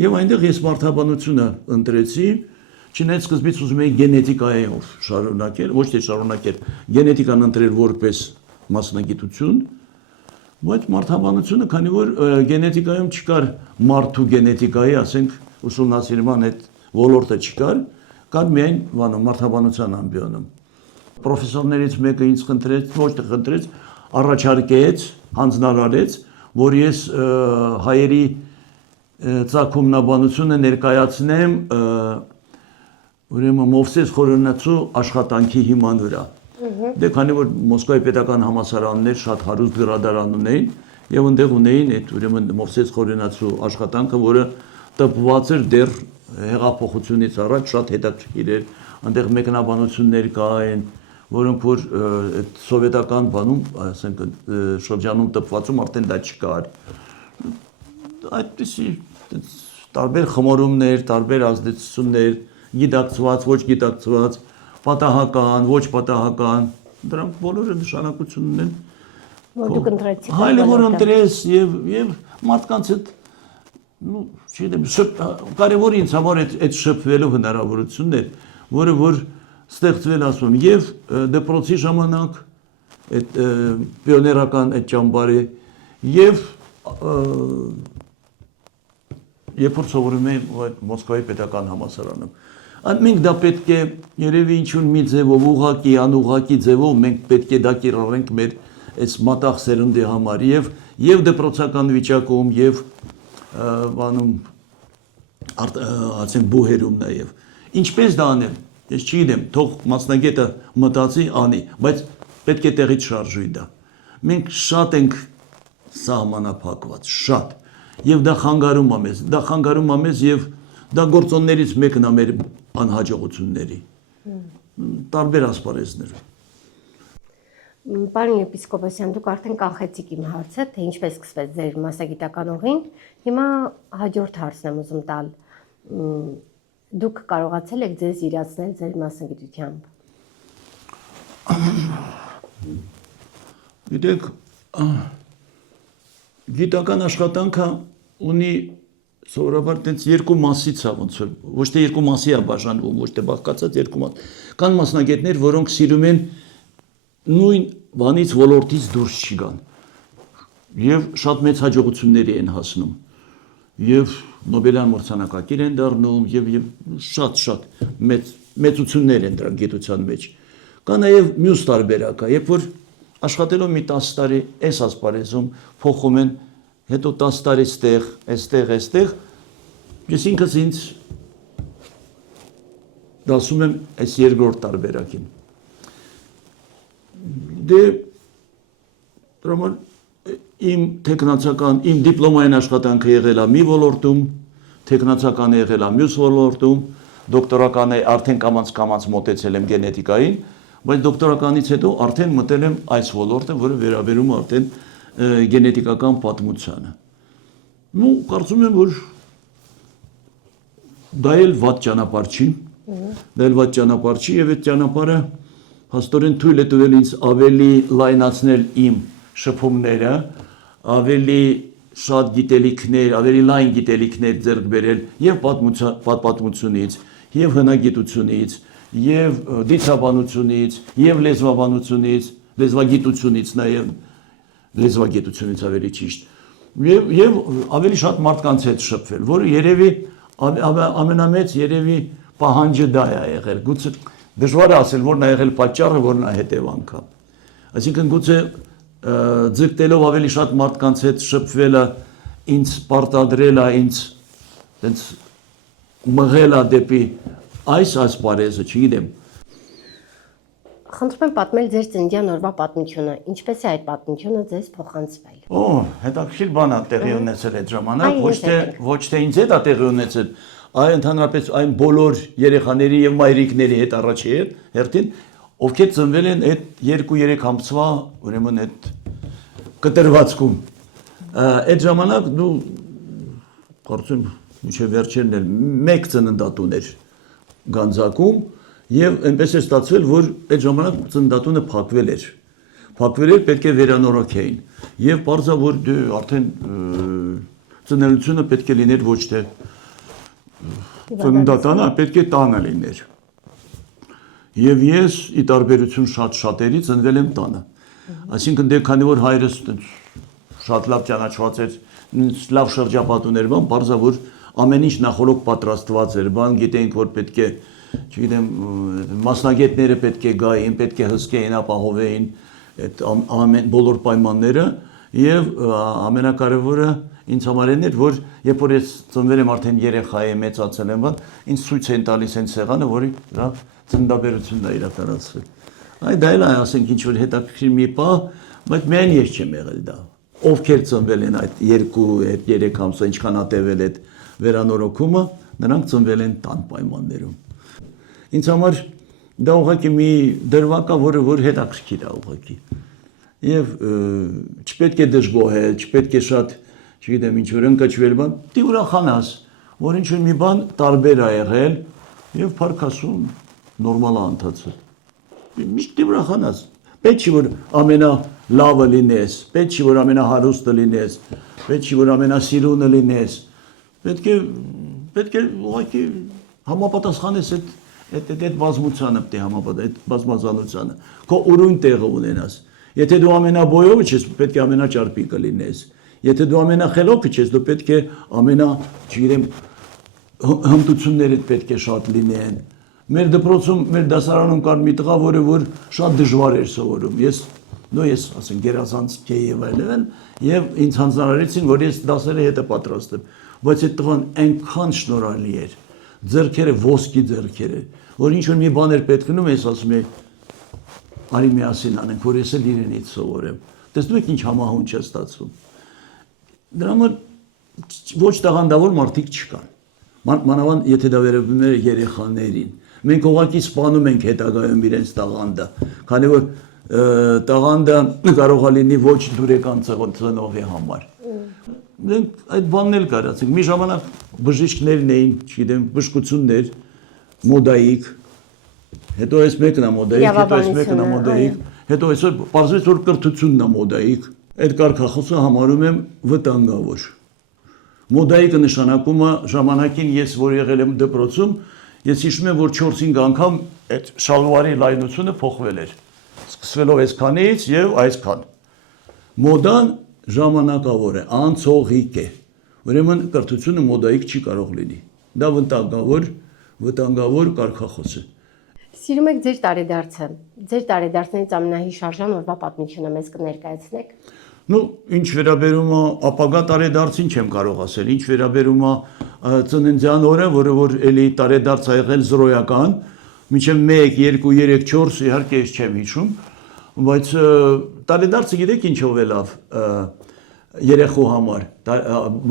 Եվ այնտեղ ես մարդաբանությունը ընտրեցի, չնայած սկզբից ուզում էի գենետիկայով շարունակել, ոչ թե շարունակել, գենետիկան ընտրել որպես մասնագիտություն, բայց մարդաբանությունը, քանի որ գենետիկայում չկար մարդու գենետիկայի, ասենք, ուսումնասիրման այդ ոլորտը չկար, կար միայն մարդաբանության ամբիոնում։ Պրոֆեսորներից մեկը ինձ խնդրեց, ոչ թե խնդրեց, առաջարկեց, հանձնարարեց, որ ես հայերի ծագումնաբանությունը ներկայացնեմ ուրեմն Մովսես Խորենացու աշխատանքի հիման վրա։ Դե քանի որ Մոսկվայի պետական համալսարաններ շատ հարուստ գրադարան ունեին եւ այնտեղ ունեին այդ ուրեմն Մովսես Խորենացու աշխատանքը, որը տպված էր դեռ հեղափոխությունից առաջ, շատ հետաքրքիր էր, այնտեղ մեկնաբանություններ կային, որոնք որ այդ սովետական բանում, ասենք շրջանում տպվածում արդեն դա չկար։ Այդպիսի տարբեր խմորումներ, տարբեր ազդեցություններ, գիտակցված, ոչ գիտակցված, պատահական, ոչ պատահական, դրանք բոլորը նշանակություն ունեն։ Որ դուք ընտրեցիք։ Հայլը որ ընտրես եւ մարդկանց հետ, չգիտեմ, կարևոր ինձ համար այդ շփվելու հնարավորությունն է, որը որ ստեղծվել ասում եւ դպրոցի ժամանակ այդ պիոներական այդ ճամբարի եւ երբ որ սովորում եմ Մոսկվայի պետական համալսարանում։ Մենք դա պետք է երևի ինչ-որ մի ձևով, ուղղակի, անուղղակի ձևով մենք պետք է դա կիրառենք մեր այս մատաղ սերնդի համար եւ դպրոցական վիճակում եւ բանում ասենք բուհերում նաեւ։ Ինչպես դա անել, ես չգիտեմ, թող մասնագետը մտածի, անի, բայց պետք է տեղից շարժվի դա։ Մենք շատ ենք սահմանափակված, շատ։ Եվ դա խանգարում է մեզ եւ դա գործոններից մեկն է մեր անհաջողությունների տարբեր ասպարեզներում։ Պարոն եպիսկոպոսյան, դուք արդեն կանխեցիք իմ հարցը, թե ինչպես սկսվեց ձեր մասնագիտական ուղին։ Հիմա հաջորդ հարցն եմ ուզում տալ։ Դուք կարողացել եք ձեզ իրացնել ձեր մասնագիտությամբ։ Գիտեք, գիտական աշխատանքը ունի սովորաբար տենց երկու մասից է ոնց որ ոչ թե երկու մասի է բաժանվում, ոչ թե բաղկացած երկու մաս։ Կան մասնագետներ, որոնք սիրում են նույն բանից ոլորտից դուրս չգան եւ շատ մեծ հաջողությունների են հասնում եւ Նոբելյան մրցանակակիր են դառնում եւ շատ մեծություններ են դրանք գիտության մեջ։ Կա նաեւ մյուս տարբերակը, երբ որ աշխատելով մի 10 տարի այս ասպարեզում փոխում են, հետո 10 տարի այստեղ, ես ինքս ինձ դասում եմ այս երկրորդ տարբերակին։ Դե դրամալ իմ տեխնացական, իմ դիպլոմային աշխատանքը եղել է մի ոլորտում, տեխնացականը եղել է մյուս ոլորտում, դոկտորականը արդեն կամաց մոտեցել եմ գենետիկային, բայց դոկտորականից հետո արդեն մտել եմ այս ոլորտը, որը վերաբերում է արդեն գենետիկական պատմությանը։ Կարծում եմ, որ դա էլ վատ ճանապարհ չի, եւ այդ ճանապարհը հաստորեն թույլ է տվել ինձ ավելի լայնացնել իմ շփումները, ավելի շատ գիտելիքներ, ավելի լայն գիտելիքներ ձեռք բերել եւ պատմությունից, եւ հնագիտությունից, եւ դիցաբանությունից, եւ լեզվաբանությունից, լեզվագիտությունից նաեւ լեզվագիտությունից ավելի ճիշտ, եւ ավելի շատ մարդկանց հետ շփվել, որը երևի ամենամեծ երևի պահանջը դա է եղել։ Գուցե դժվար է ասել, որն է եղել պատճառը, որն է հետևանքը։ Այսինքն գուցե ձգտելով ավելի շատ մարդկանց հետ շփվելը ինձ պարտադրել է, ինձ տենց մղել է դեպի այս ասպարեզը, չգիտեմ։ Խնդրում եմ պատմել ձեր ծննդյան օրվա պատմությունը, ինչպես է այդ պատմությունը ձեզ փոխանցվել։ Հետաքրքիր բան է տեղի ունեցել այդ ժամանակ, ոչ թե ինձ հետ է տեղի ունեցել, այլ ընդհանրապես այն բոլոր երեխաների եւ մայրիկների հետ առաջի հերթին, ովքեր ծնվել են այդ 2-3 ամսվա, ուրեմն այդ կտրվածքում։ Այդ ժամանակ դու կարծում մինչև վերջերն էլ մեկ ծննդատուն էր գանձակում եւ այնպես է ստացվել, որ այդ ժամանակ ծննդատունը փակվել էր, պետք է վերանորոգեին եւ բարձա որ արդեն ծնելիությունը պետք է լիներ ոչ թե ծննդատանը, պետք է տանը լիներ։ Եվ ես ի տարբերություն շատերի ծնվել եմ տանը։ Այսինքն դե քանի որ հայրս շատ լավ ճանաչված էր, լավ շրջապատ ուներ, բարձա որ ամեն ինչ նախորոք պատրաստված էր, գիտեինք որ պետք է, չգիտեմ, մասնագետները պետք է գային, պետք է հսկեին, ապահովեին այդ ամեն բոլոր պայմանները եւ ամենակարևորը ինձ համար էր, որ երբ որ ես ծնվել եմ արդեն երեխա եմ, մեծացել եմ, ինձ ցույց են տալիս այն սեղանը, որի վրա ծննդաբերությունն է իրականացվել։ Այ դա էլ ասենք ինչ որ հետաքրքիր մի բան, բայց միայն ես չեմ եղել դա։ Ովքեր ծնվել են այդ 2-3 ամսը, ինչքան ա տևել այդ վերանորոգումը, նրանք ծնվել են տան պայմաններում։ Ինձ համար դա ուղղակի մի դրվագ է, որ հետաքրքիր է ուղղակի։ Եվ չպետք է դժգոհել, չպետք է շատ, չգիտեմ, ինչ որ ընկճվել, դի ուրախանաս, որ ինչ որ մի բան տարբեր ա եղել եւ փառքասուն նորմալ ա ընթացել։ Միշտ դի ուրախանաս։ Պետք չի որ ամենալավը լինես, պետք չի որ ամենահարուստը լինես, պետք չի որ ամենասիրունը լինես։ Պետք է ուղղակի համապատասխանես այդ բազմությանը, պետք է համապատասխանես այդ բազմազանությանը։ Քո ուրույն տեղը ունենաս։ Եթե դու ամենաբոյովը ես, պետք է ամենաճարպիկը լինես։ Եթե դու ամենախելոքը ես, դու պետք է չգիտեմ, հմտություններդ պետք է շատ լինեն։ Մեր դպրոցում, մեր դասարանում կար մի տղա, որ շատ դժվար էր սովորում։ Ես, ասենք, գերազանց եւ այլն, եւ ինձ հանձնարարեցին, որ ես դասերը հետը պատրաստեմ։ Բայց այդ տղան այնքան շնորհալի էր, ձեռքերը ոսկի ձեռքեր էր, որ ինչ որ մի բան էր պետք գնում, ես ասում եի, արի միասին անենք, որ ես էլ իրենից սովորեմ։ Տեսնում եք ինչ համահունչ է ստացվում։ Դրա համար ոչ տաղանդավոր մարդիկ չկան։ Մանավանդ եթե դա վերաբերում է երեխաներին։ Մենք ուղղակի սպանում ենք հետագայում իրենց տաղանդը, քանի որ տաղանդը կարող է լինի ոչ դուրեկան ծնողի համար։ Մենք այդ բանն էլ կար, ասենք, մի ժամանակ բժիշկներն էին, չգիտեմ, բժշկություններ, մոդայիկ, հետո այս մեկն է մոդայիկ, հետո այս մեկն է մոդայիկ, հետո այսօր պարզվեց որ կրթությունն է մոդայիկ։ Այդ կարգախոսը համարում եմ վտանգավոր։ Մոդայիկը նշանակում է ժամանակին ես որ եղել եմ դպրոցում, ես հիշում եմ որ 4-5 անգամ այդ շալվարի լայնությունը փոխվել էր։ Սկսվելով այսքանից եւ այսքան։ Մոդան ժամանակավոր է, անցողիկ է։ Ուրեմն կրթությունը մոդայիկ չի կարող լինի։ Դա վտանգավոր կարգախոս է։ Սիրում եք ձեր տարեդարձը։ Ձեր տարեդարձներից ամենահիշարժան օրվա պատմությունը մեզ կներկայացնեք։ Ինչ վերաբերում է ապագա տարեդարձին չեմ կարող ասել, ինչ վերաբերում է ծննդյան օրը, որ էլի տարեդարձ ա եղել զրոյական, մինչև 1, 2, 3, 4 իհարկե ես չեմ հիշում, բայց տարեդարձը գիտեք ինչով է լավ երեխու համար,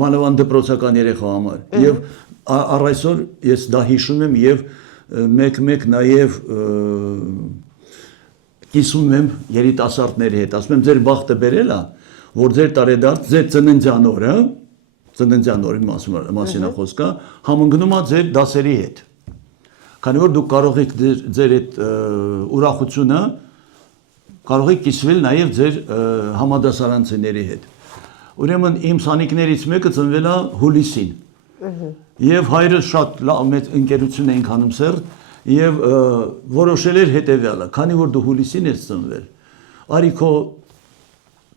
մանավանդ դպրոցական երեխու համար։ Եվ առ այսօր ես դա հիշում եմ եւ մեկ նաև կիսում եմ երիտասարդների հետ, ասում եմ ձեր բախտը բերել է, որ ձեր տարեդարձ, ձեր ծննդյան օրի մասին է խոսքը, համընկնում է ձեր դասերի հետ։ Քանի որ դուք կարող եք ձեր այդ ուրախությունը կարող եք կիսվել նաև ձեր համադասարանցիների հետ։ Ուրեմն իմ սանիկներից մեկը ծնվել է հուլիսին։ Եվ հայրը շատ մեծ ընկերություն էինք անում սերտ եւ որոշել էր հետեւյալը, քանի որ դու հուլիսին ես ծնվել, արի քո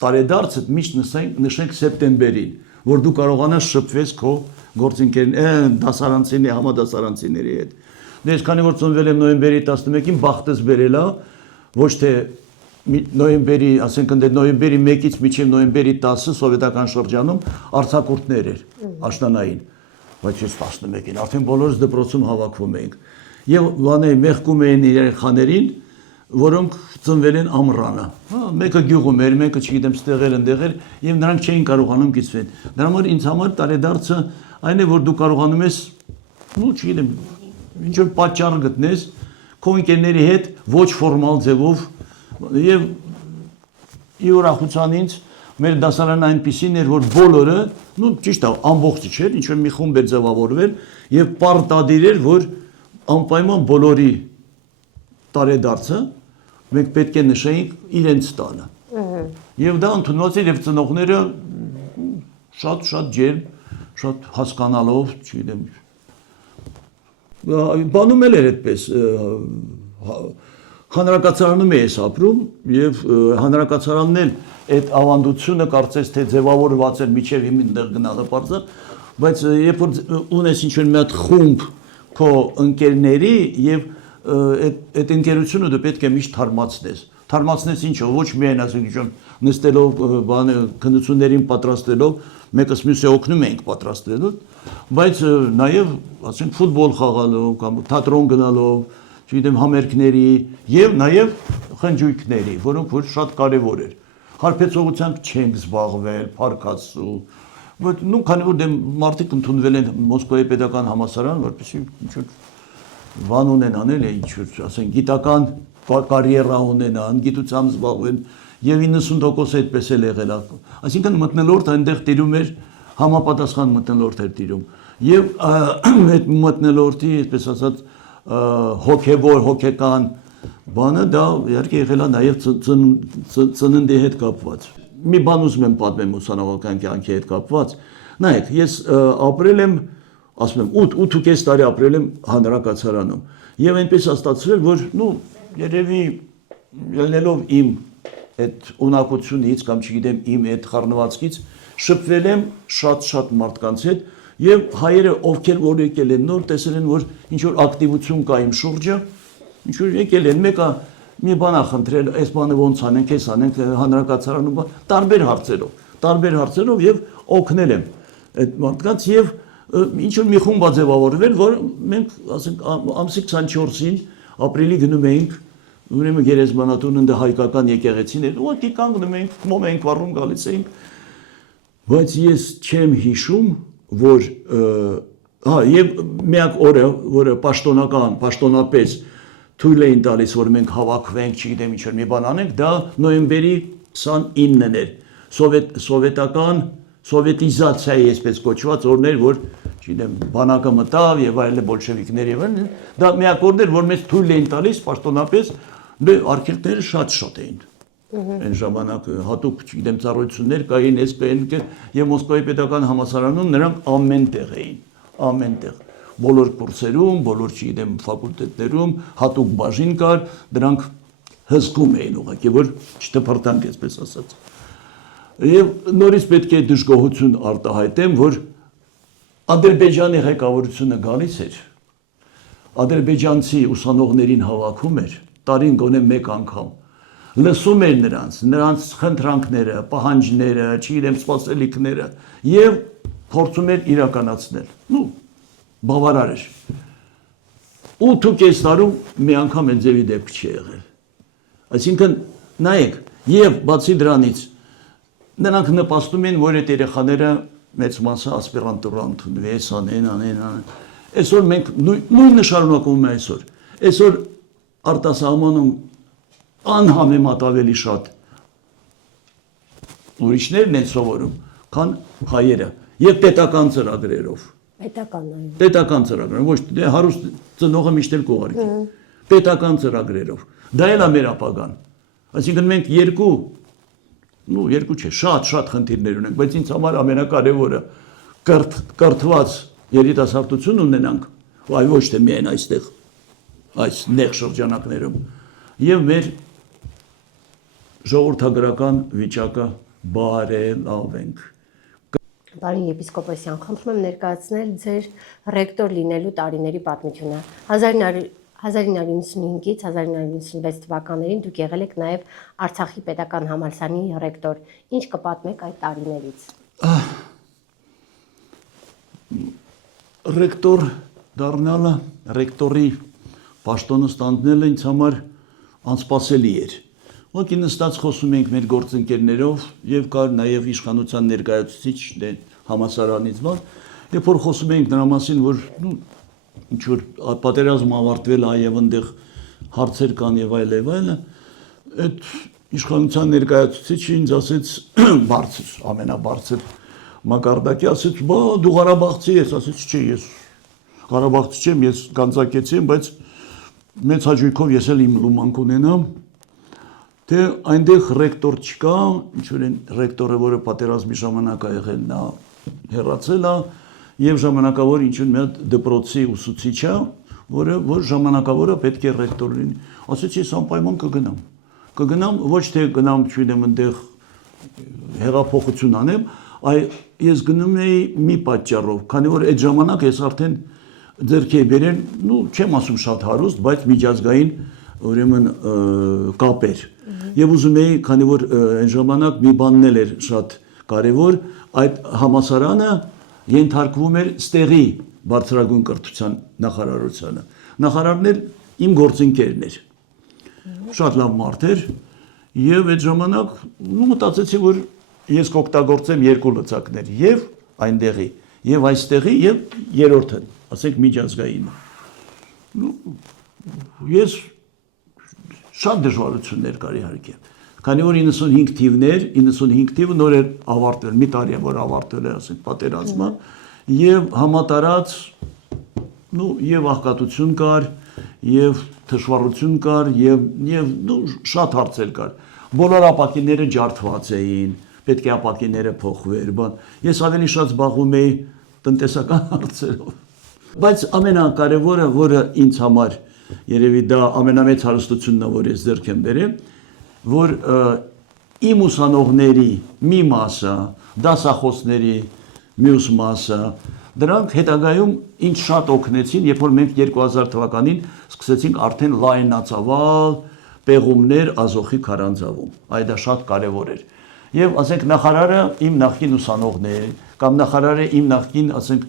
տարեդարձը միշտ նշենք սեպտեմբերին, որ դու կարողանաս շփվես քո գործընկերների, դասարանցիների, համադասարանցիների հետ։ Դες քանի որ ծնվել եմ նոյեմբերի 11-ին, բախտս բերելա, ոչ թե նոյեմբերի, ասենք ընդ նոյեմբերի 1-ից մինչև նոյեմբերի 10-ը սովետական շրջանում արձակուրդներ էր աշնանային, բայց ես 11-ին արդեն բոլորս դպրոցում հավաքվում էինք եւ մեղքում էին երեխաներին, որոնք ծնվել են ամռանը, մեկը գյուղում էր, մեկը չգիտեմ ստեղեր ընդեղեր եւ նրանք չէին կարողանում կիսվել։ Դրա համար ինձ համար տարեդարձը այն է, որ դու կարողանում ես, չգիտեմ, ինչ որ պատճառ գտնես քո ընկերների հետ ոչ ֆորմալ ձևով եւ ի ուրախության ինձ մեր դասարանը այնպիսին էր, որ բոլորը, ճիշտ է, ամբողջը չէր, ինչ որ մի խումբ էր ձևավորվել եւ պարտադիր էր, որ անպայման բոլորի տարեդարձը մենք պետք է նշեինք իրենց տանը։ Եվ դա ընդունված էր եւ ծնողները շատ ջերմ, շատ հասկանալով, չգիտեմ, բանում էլ էր այդպես հանրակացարանում էի ապրում եւ հանրակացարանն էլ այդ ավանդությունը կարծես թե ձևավորված էր միջև իմ այնտեղ գնալը բարձր, բայց երբ որ ունես ինչ-որ մի հատ խումբ քո ընկերների եւ այդ ընկերությունը դու պետք է միշտ թարմացնես ինչով, ոչ միայն ասենք նստելով բանը քննություններին պատրաստելով, մեկս մյուսը օգնում ենք պատրաստելու, բայց նաեւ ասենք ֆուտբոլ խաղալով կամ թատրոն գնալով, չգիտեմ համերգների եւ նաեւ խնջույքների, որոնք որ շատ կարեւոր էր։ Հարբեցողությամբ չենք զբաղվել, փառքացու, բայց նույն քանի որ մարդիկ ընդունվել են Մոսկվայի պետական համալսարան, որպեսզի ինչ-որ բան ունենան, ինչ-որ ասենք գիտական կարիերա ունենան, գիտությամբ զբաղվեն եւ 90% այդպես էլ եղել է։ Այսինքն մտնոլորտը այնտեղ տիրում էր, համապատասխան մտնոլորտ էր տիրում։ Եվ այդ մտնոլորտի, այսպես ասած, հոգեվոր, հոգեկան բանը դա իհարկե եղել է նաեւ ծննդի հետ կապված։ Մի բան ուզում եմ պատմեմ ուսանողական կյանքի հետ կապված։ Նայեք, ես ապրել եմ, ասում եմ, 8.5 տարի ապրել եմ հանրակացարանում։ Եվ այնպես ստացվել, որ երևի ելնելով իմ այդ ունակությունից կամ չգիտեմ իմ այդ խառնվածքից շփվել եմ շատ մարդկանց հետ եւ հայերը ովքեր որ եկել են նոր տեսել են որ ինչ որ ակտիվություն կա իմ շուրջը ինչ որ եկել են մեկը մի բան ա խնդրել այս բանը ոնց անենք էս անենք հանրակացարանում տարբեր հարցերով եւ օգնել եմ այդ մարդկանց եւ ինչ որ մի խումբ ձևավորվել որ մենք ասենք ամսի 24-ին ապրիլի գնում էինք ուրեմն գերեզմանատուն ընդ հայկական եկեղեցին էր ուղղակի կանգնում էինք մոմ էինք վառում գալիս էինք բայց ես չեմ հիշում որ եւ միակ օրը որը պաշտոնապես թույլ էին տալիս որ մենք հավաքվենք չգիտեմ ինչ որ մի բան անենք դա նոյեմբերի 29-ն էր սովետական սովետիզացիայի այսպես կոչված օրներ որ չգիտեմ բանակը մտավ եւ այլ բոլշևիկներ եւ դա միակ օրն էր որ մեզ թույլ էին տալիս պաշտոնապես արկելքները շատ էին այն ժամանակ հատուկ չգիտեմ ծառայություններ կային SPN եւ Մոսկվայի պետական համալսարանում նրանք ամեն տեղ բոլոր կուրսերում բոլոր չգիտեմ ֆակուլտետներում հատուկ բաժին կար դրանք հսկում էին ուղղակի որ չտփրտանք այսպես ասած եւ նորից պետք է դժգոհություն արտահայտեմ որ Ադրբեջանի ղեկավարությունը գալիս էր ադրբեջանցի ուսանողներին հավաքում էր տարին գոնե մեկ անգամ լսում էր նրանց խնդրանքները, պահանջները, չգիտեմ, սպասելիքները եւ փորձում էր իրականացնել։ Բավարար էր։ 8.5 տարում մի անգամ այդ ձևի դեպք չի եղել։ Այսինքն, նայեք, եւ բացի դրանից նրանք նպաստում են, որ այդ երեխաները մեծ մասը ասպիրանտուրա ընդունվի, անեն։ Այսօր մենք նույնը շարունակում ենք այսօր։ Այսօր արտասահմանում անհամեմատ ավելի շատ ուրիշներն են սովորում, քան հայերը եւ պետական ծրագրերով։ Պետական ծրագրերով, ոչ թե հարուստ ծնողը միշտ էլ կողարկի։ Պետական ծրագրերով։ Դա էլ է մեր ապագան։ Այսինքն մենք երկու չէ, շատ խնդիրներ ունենք, բայց ինձ համար ամենակարևորը կրթված երիտասարդություն ունենանք, այլ ոչ թե միայն այստեղ, այս նեղ շրջանակներում, եւ մեր ժողովրդագրական վիճակը բարելավենք։ Պարոն եպիսկոպոսյան, խնդրում եմ ներկայացնել ձեր ռեկտոր լինելու տարիների պատմությունը։ 1995-ից 1996 թվականներին դուք եղել եք նաև Արցախի պետական համալսարանի ռեկտոր։ Ինչ կպատմեք այդ տարիներից։ Ռեկտոր դառնալը, ռեկտորի պաշտոնը ստանձնելը ինձ համար անսպասելի էր։ Ուղղակի նստած խոսում ենք մեր գործընկերներով եւ կար նաեւ իշխանության ներկայացուցիչ համալսարանից բան, երբ որ խոսում ենք նրա մասին, որ ինչ որ պատերազմ ավարտվել է եւ այնտեղ հարցեր կան եւ այլն, այդ իշխանության ներկայացուցիչը ինձ ասեց ամենաբարձր մակարդակի ասեց, բա դու Ղարաբաղցի ես, ասեց, չէ, ես Ղարաբաղցի չեմ, ես գանձակեցի եմ, բայց մեծ հաճույքով ես էլ իմ լուման կունենամ, թե այնտեղ ռեկտոր չկա, ինչ որ այն ռեկտորը, որը պատերազմի ժամանակ ա եղել, նա հեռացել է, եւ ժամանակավոր ինչ-որ մի հատ դպրոցի ուսուցիչ է, որ ժամանակավորը պետք է ռեկտոր լինի։ Ասեցի, ես անպայման կգնամ, ոչ թե գնամ, չգիտեմ, այնտեղ հեղափոխություն անեմ, այ ես գնում էի մի պատճառով, քանի որ այդ ժամանակ ես արդեն ձեռքի բերեն, չեմ ասում շատ հարուստ, բայց միջազգային ուրեմն կապեր։ Եվ ուզում էի, քանի որ այն ժամանակ մի բանն էլ էր շատ կարևոր, այդ համալսարանը ենթարկվում էր ստեղի բարձրագույն կրթության նախարարությանը։ Նախարարն էլ իմ գործընկերն էր։ Շատ լավ մարդ էր եւ այդ ժամանակ մտածեցի, որ ես կօգտագործեմ երկու լծակներ, եւ այնտեղի, եւ այստեղի, եւ երրորդը, ասենք միջազգային։ Ես շատ դժվարություններ կար իհարկե։ Քանի որ 95 թիվը նոր էր ավարտվել, մի տարի է որ ավարտվել է, ասենք պատերազմը, եւ համատարած եւ աղքատություն կար, եւ թշվառություն կար, եւ շատ հարցեր կար։ Բոլոր ապակիները ջարդված էին, պետք է ապակիները փոխվեր, բան։ Ես ավելի շատ զբաղվում էի տնտեսական հարցերով։ Բայց ամենակարևորը, որը ինձ համար երևի դա ամենամեծ հարստությունն է, որ ես ձեռք եմ բերել, որ իմ ուսանողների մի մասը, դասախոսների մյուս մասը, դրանք հետագայում ինձ շատ օգնեցին, երբ որ մենք 2000 թվականին սկսեցինք արդեն լայնածավալ պեղումներ Ազոխի քարանձավում։ Այդ դա շատ կարևոր էր։ Եվ ասենք նախարարը իմ նախկին ուսանողն էր, կամ նախարարը իմ նախկին, ասենք,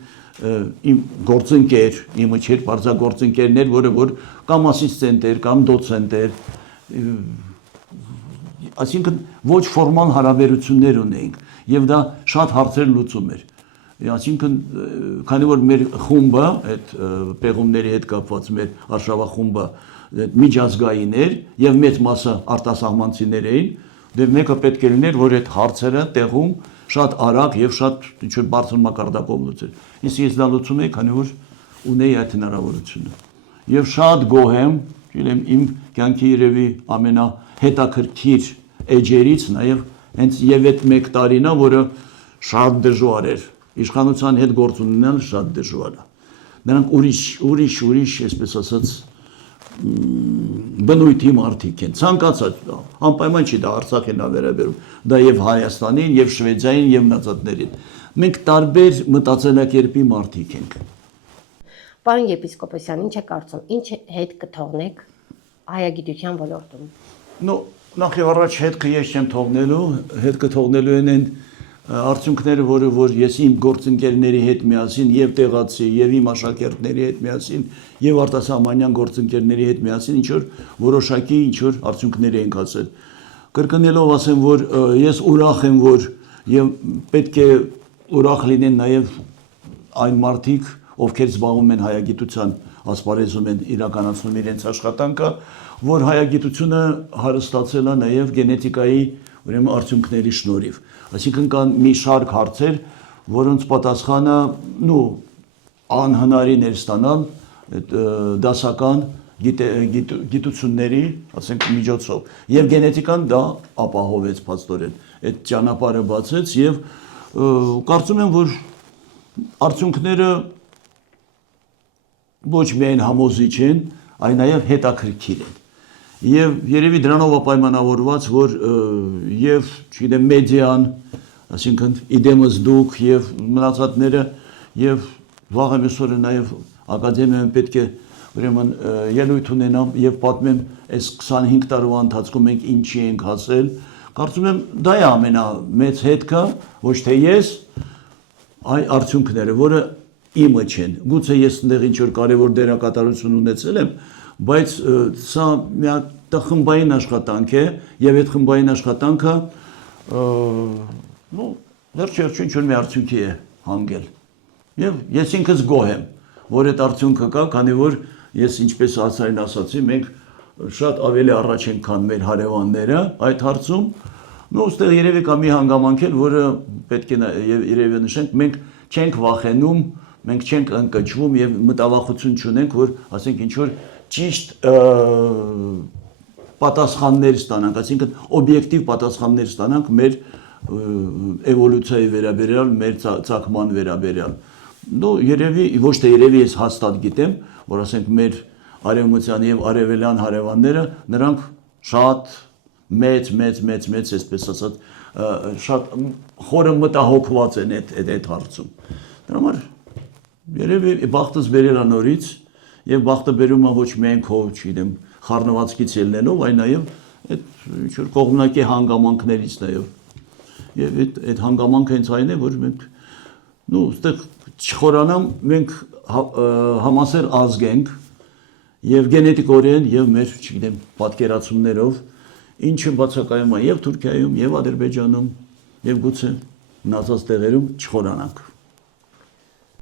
իմ գործընկեր, իմը չէր բարձրագործընկերներ, որը որ կամ ասիստենտ էր, կամ դոցենտ էր, այսինքն ոչ ֆորմալ հարաբերություններ ունեինք, եւ դա շատ հարցեր լուծում էր։ Այսինքն, քանի որ մեր խումբը, այդ պեղումների հետ կապված մեր արշավախումբը միջազգային էր եւ մեծ մասը արտասահմանցիներ էին, դե մեկը պետք է լիներ, որ այդ հարցերը տեղում շատ արագ եւ շատ ինչ-որ բարձր մակարդակով լուծեր։ Իսկ ես դա լուծում էի, քանի որ ունեի այդ հնարավորությունը։ Եվ շատ գոհ եմ, գիտեմ, իմ կյանքի երևի ամենահետաքրքիր էջերից նաեւ հենց եւ այդ մեկ տարին է, որը շատ դժվար էր։ Իշխանության հետ գործ ունենալ շատ դժվար է։ Նրանք ուրիշ, այսպես ասած, բնույթի մարդիկ են, ցանկացած, անպայման չի դա Արցախին է վերաբերում, դա եւ Հայաստանին, եւ Շվեդիային, եւ մնացածներին։ Մենք տարբեր մտածելակերպի մարդիկ ենք։ Պարոն եպիսկոպոսյան, ինչ է կարծում, ինչ հետ կթողնեք հայագիտության ոլորտում։ Նախ եւ առաջ հետքը ես չեմ թողնելու, հետ կթողնելու են արդյունքները, որ ես իմ գործընկերների հետ միասին եւ տեղացի եւ իմ աշակերտների հետ միասին եւ արտասահմանյան գործընկերների հետ միասին ինչ որ որոշակի ինչ որ արդյունքներ ենք հասել։ Կրկնելով ասեմ, որ ես ուրախ եմ, որ եւ պետք է ուրախ լինեն նաեւ այն մարդիկ, ովքեր զբաղվում են հայագիտության ասպարեզում են իրականացնում իրենց աշխատանքը, որ հայագիտությունը հարստացել է նաեւ գենետիկայի ուրեմն արդյունքների շնորհիվ։ Այսինքն կան մի շարք հարցեր, որոնց պատասխանը անհնարին էր ստանալ դասական գիտությունների, ասենք, միջոցով։ Եվ գենետիկան դա ապահովեց փաստորեն, այդ ճանապարհը բացեց եւ կարծում եմ, որ արդյունքները ոչ միայն համոզիչ են, այլ նաեւ հետաքրքիր են։ Եվ երևի դրանով պայմանավորված, որ եւ, չգիտեմ, մեդիան, այսինքն իդեմս դուք եւ մնացածները եւ վաղը մեսօրը նաեւ ակադեմիան պետք է ուրեմն ելույթ ունենամ եւ պատմեմ այս 25 տարվա ընթացքում մենք ինչի ենք հասել։ Կարծում եմ դա է ամենամեծ հետքը, ոչ թե ես, այ արդյունքները, որը իմը չեն։ Գուցե ես այնտեղ ինչ որ կարևոր դերակատարություն ունեցել եմ, բայց սա մի հատ խմբային աշխատանք է եւ այդ խմբային աշխատանքը վերջերս ինչ որ մի արդյունքի է հանգել։ Եվ ես ինքս գոհ եմ, որ այդ արդյունքը կա, քանի որ ես ինչպես ասային ասացի, մենք շատ ավելի առաջ ենք, քան մեր հարևանները այդ հարցում։ Ոստեղ երևի կա մի հանգամանք էլ, որը պետք է երևի նշենք, մենք չենք վախենում մենք չենք ընկճվում եւ մտավախություն չունենք, որ ասենք ինչ որ ճիշտ պատասխաններ ստանանք, այսինքն օբյեկտիվ պատասխաններ ստանանք մեր էվոլյուցիայի վերաբերյալ, մեր ցակման վերաբերյալ։ Դու երևի ոչ թե երևի ես հաստատ գիտեմ, որ ասենք մեր արևմտյան եւ արևելյան հարևանները նրանք շատ մեծ, այսպես ասած, շատ խորը մտահոգված են այդ հարցում։ Դրա համար երևի բախտս բերել է նորից եւ բախտը բերում է ոչ միայն քո, չգիտեմ, խառնվածքից ելնելով, այլ նաեւ այդ ինչ որ կողմնակի հանգամանքներից նաեւ։ Եվ այդ հանգամանքը հենց այն է, որ մենք այստեղ չխորանամ, մենք համասեր ազգ ենք եւ գենետիկորեն եւ մեր, չգիտեմ, պատկերացումներով, ինչը բացակայում է եւ Թուրքիայում, եւ Ադրբեջանում, եւ գուցե մնացած տեղերում չխորանանք։